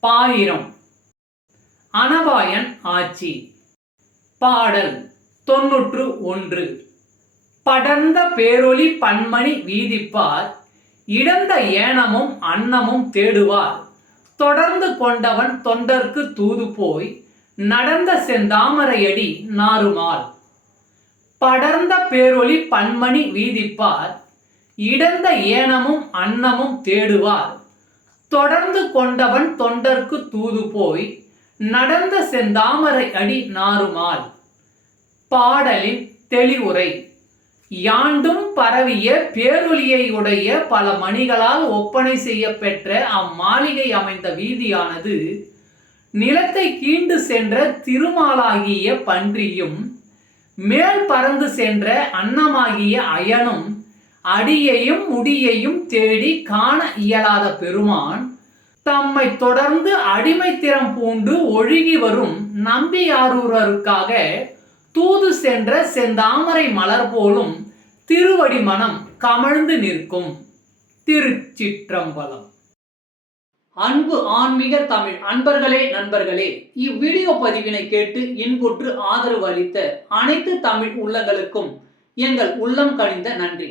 பாயிரம். அனபாயன் ஆட்சி. பாடல் தொன்னூற்று ஒன்று. படர்ந்த பேரொளி பன்மணி வீதிப்பார். இடந்த ஏனமும் அன்னமும் தேடுவார். தொடர்ந்து கொண்டவன் தொண்டர்க்கு தூது போய் நடந்த செந்தாமரையடி நாறுமாள் படர்ந்த பேரொளி பன்மணி வீதிப்பார். இடந்த ஏனமும் அன்னமும் தேடுவார். தொடர்ந்து கொண்டவன் தொண்டர்க்கு தூது போய் நடந்த செந்தாமரை அடி நாறுமால் பாடலின் தெளிவுரை. யாண்டும் பரவிய பேருளியை உடைய பல மணிகளால் ஒப்பனை செய்யப்பெற்ற அம்மாளிகை அமைந்த வீதியானது நிலத்தை கீண்டு சென்ற திருமாலாகிய பன்றியும் மேல் பறந்து சென்ற அன்னமாகிய அயனும் அடியையும் முடியையும் தேடி காண இயலாத பெருமான் தம்மை தொடர்ந்து அடிமைத்திறம் பூண்டு ஒழுகி வரும் நம்பியாரூரருக்காக தூது சென்ற செந்தாமரை மலர் போலும் திருவடி மனம் கமழ்ந்து நிற்கும். திருச்சிற்றம்பலம். அன்பு ஆன்மீக தமிழ் அன்பர்களே நண்பர்களே இவ்வீடியோ பதிவினை கேட்டு இன்புற்று ஆதரவு அளித்த அனைத்து தமிழ் உள்ளங்களுக்கும் எங்கள் உள்ளம் கழிந்த நன்றி.